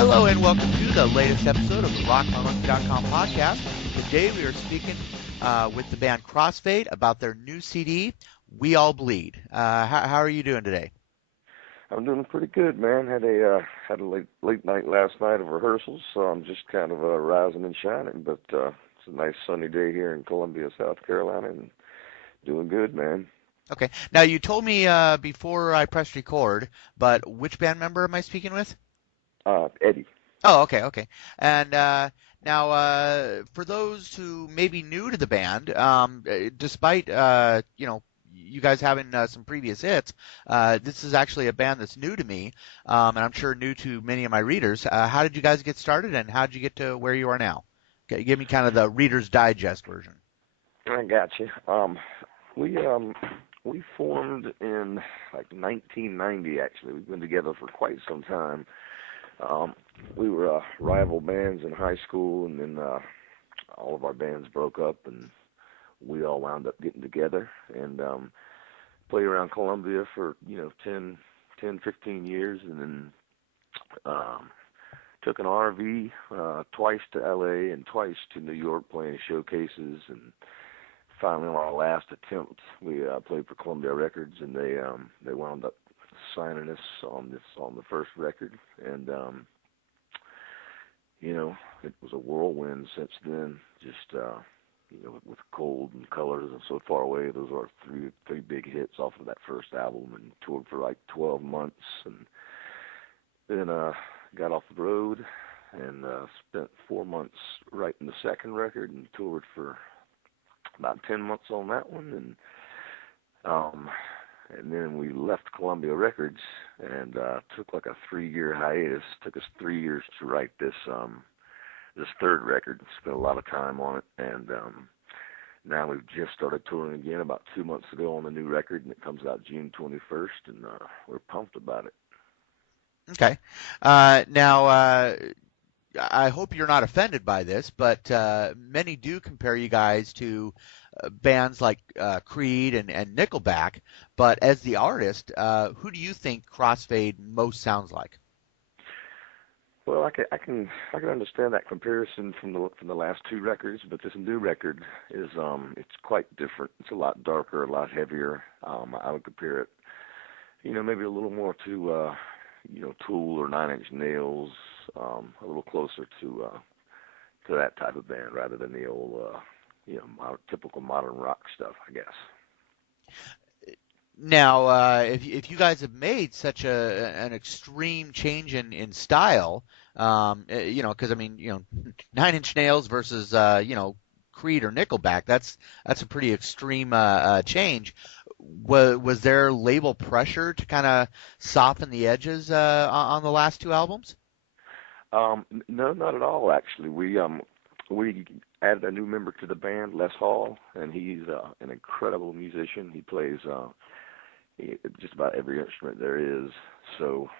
Hello and welcome to the latest episode of the RockMyMonkey.com podcast. Today we are speaking with the band Crossfade about their new CD, We All Bleed. How are you doing today? I'm doing pretty good, man. Had a late night last night of rehearsals, so I'm just kind of rising and shining. But it's a nice sunny day here in Columbia, South Carolina, and doing good, man. Okay. Now you told me before I pressed record, but which band member am I speaking with? Eddie. Oh, okay. And now, for those who may be new to the band, despite you guys having some previous hits, this is actually a band that's new to me, and I'm sure new to many of my readers. How did you guys get started, and how did you get to where you are now? Give me kind of the Reader's Digest version. I got you. We formed in like 1990. Actually, we've been together for quite some time. We were rival bands in high school, and then all of our bands broke up, and we all wound up getting together and played around Columbia for 10, 15 years, and then took an RV twice to LA and twice to New York playing showcases, and finally on our last attempt we played for Columbia Records, and they wound up signing us on the first record, and it was a whirlwind since then. Just with Cold and Colors and So Far Away, those are three big hits off of that first album, and toured for like 12 months, and then got off the road and spent 4 months writing the second record, and toured for about 10 months on that one, and then we left Columbia Records and took like a 3-year hiatus. Took us 3 years to write this third record. Spent a lot of time on it, and now we've just started touring again about 2 months ago on the new record, and it comes out June 21st, and we're pumped about it. Okay. Now, I hope you're not offended by this, but many do compare you guys to bands like Creed and Nickelback. But as the artist, who do you think Crossfade most sounds like? Well, I can understand that comparison from the last two records, but this new record is it's quite different. It's a lot darker, a lot heavier. I would compare it, maybe a little more to Tool or Nine Inch Nails, a little closer to that type of band rather than the old typical modern rock stuff, I guess. Now, if you guys have made such an extreme change in style, because I mean, Nine Inch Nails versus Creed or Nickelback, that's a pretty extreme change. Was there label pressure to kind of soften the edges on the last two albums? No, not at all. Actually, we added a new member to the band, Les Hall, and he's an incredible musician. He plays just about every instrument there is, so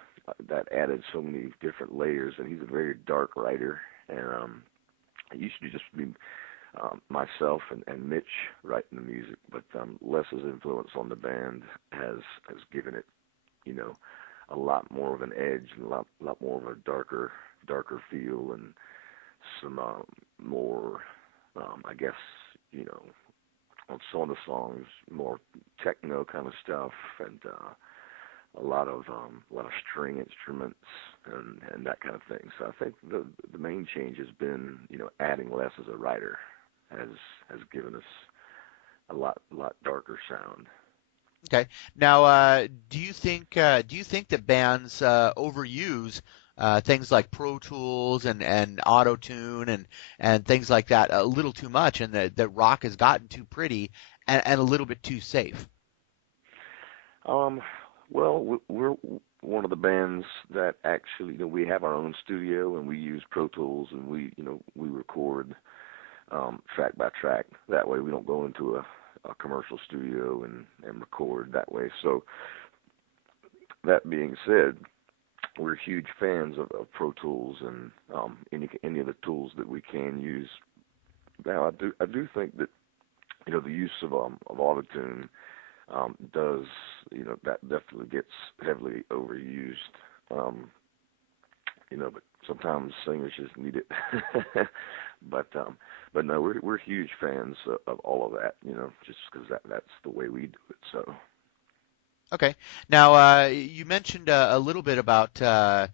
that added so many different layers. And he's a very dark writer, and it used to just be myself and Mitch writing the music, but Les's influence on the band has given it, a lot more of an edge and a lot more of a darker feel, and some more, I guess, on some of the songs, more techno kind of stuff, and a lot of string instruments and that kind of thing. So I think the main change has been, adding Les as a writer has given us a lot darker sound. Okay. Now, do you think that bands overuse things like Pro Tools and Auto Tune and things like that a little too much, and that rock has gotten too pretty and a little bit too safe? Well, we're one of the bands that actually, we have our own studio, and we use Pro Tools, and we record track by track. That way we don't go into a commercial studio and record that way. So that being said, we're huge fans of Pro Tools and any of the tools that we can use. Now, I do think that the use of autotune does, that definitely gets heavily overused. but sometimes singers just need it. but but no, we're huge fans of all of that, just because that's the way we do it. So Okay. Now, you mentioned a little bit about your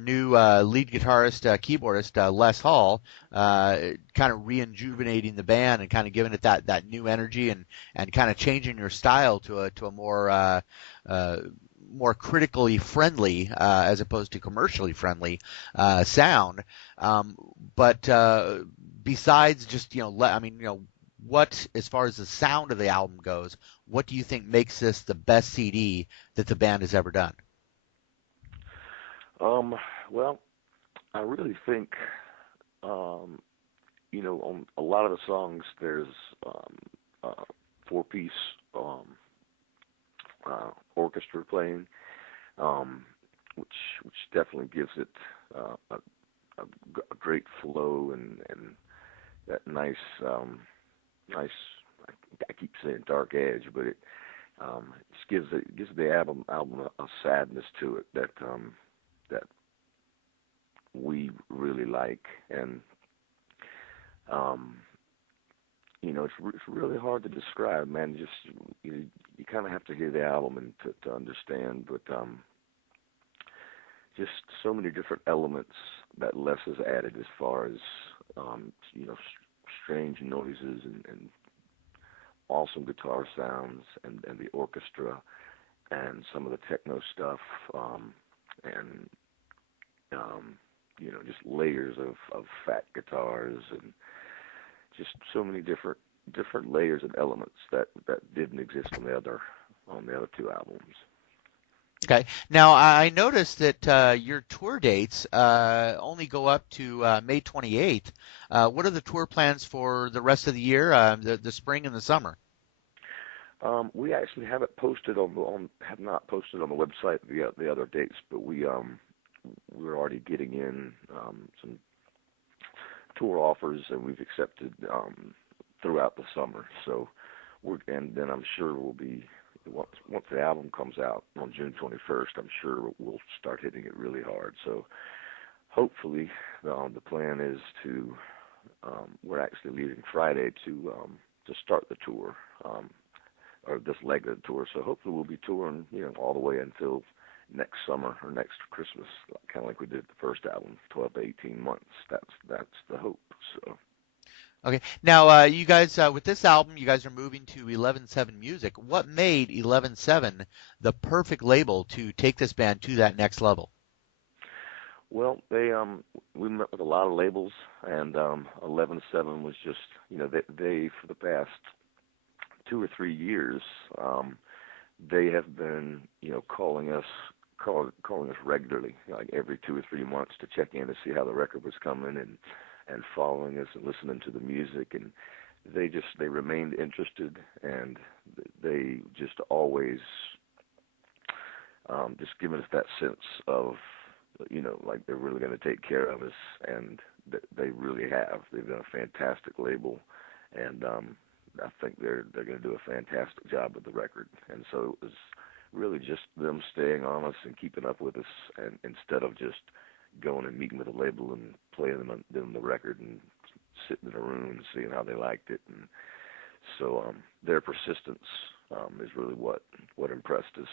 new lead guitarist, keyboardist, Les Hall, kind of rejuvenating the band and kind of giving it that new energy and kind of changing your style to a uh, more critically friendly as opposed to commercially friendly sound. Um, but besides just what as far as the sound of the album goes, what do you think makes this the best CD that the band has ever done? um, well, I really think um, on a lot of the songs there's um, four-piece um, orchestra playing, um, which which definitely gives it a great flow and that nice. I keep saying dark edge, but it just gives the album a sadness to it that we really like, and um, it's really hard to describe, man. Just you kind of have to hear the album and to understand, but just so many different elements that Les has added as far as strange noises and awesome guitar sounds and the orchestra and some of the techno stuff, and just layers of fat guitars and just so many different layers and elements that didn't exist on the other two albums. Okay. Now, I noticed that your tour dates only go up to May 28th. What are the tour plans for the rest of the year, the spring and the summer? We actually haven't posted have not posted on the website the other dates, but we're already getting in some tour offers, and we've accepted throughout the summer. So and then I'm sure we'll be once the album comes out on June 21st. I'm sure we'll start hitting it really hard. So hopefully, the plan is to we're actually leaving Friday to start the tour. Or this leg of the tour. So hopefully we'll be touring, all the way until next summer or next Christmas, kind of like we did the first album, 12 to 18 months. That's the hope. So Okay. Now, you guys, with this album, you guys are moving to 11/7 Music. What made 11/7 the perfect label to take this band to that next level? well, we met with a lot of labels, and 11/7 was just they for the past 2 or 3 years they have been calling us regularly, like every 2 or 3 months, to check in to see how the record was coming and following us and listening to the music, and they remained interested, and they just always just giving us that sense of like they're really going to take care of us, and they really have. They've done a fantastic label, and I think they're going to do a fantastic job with the record. And so it was really just them staying on us and keeping up with us, and instead of just going and meeting with the label and playing them the record and sitting in a room and seeing how they liked it. And so their persistence is really what impressed us.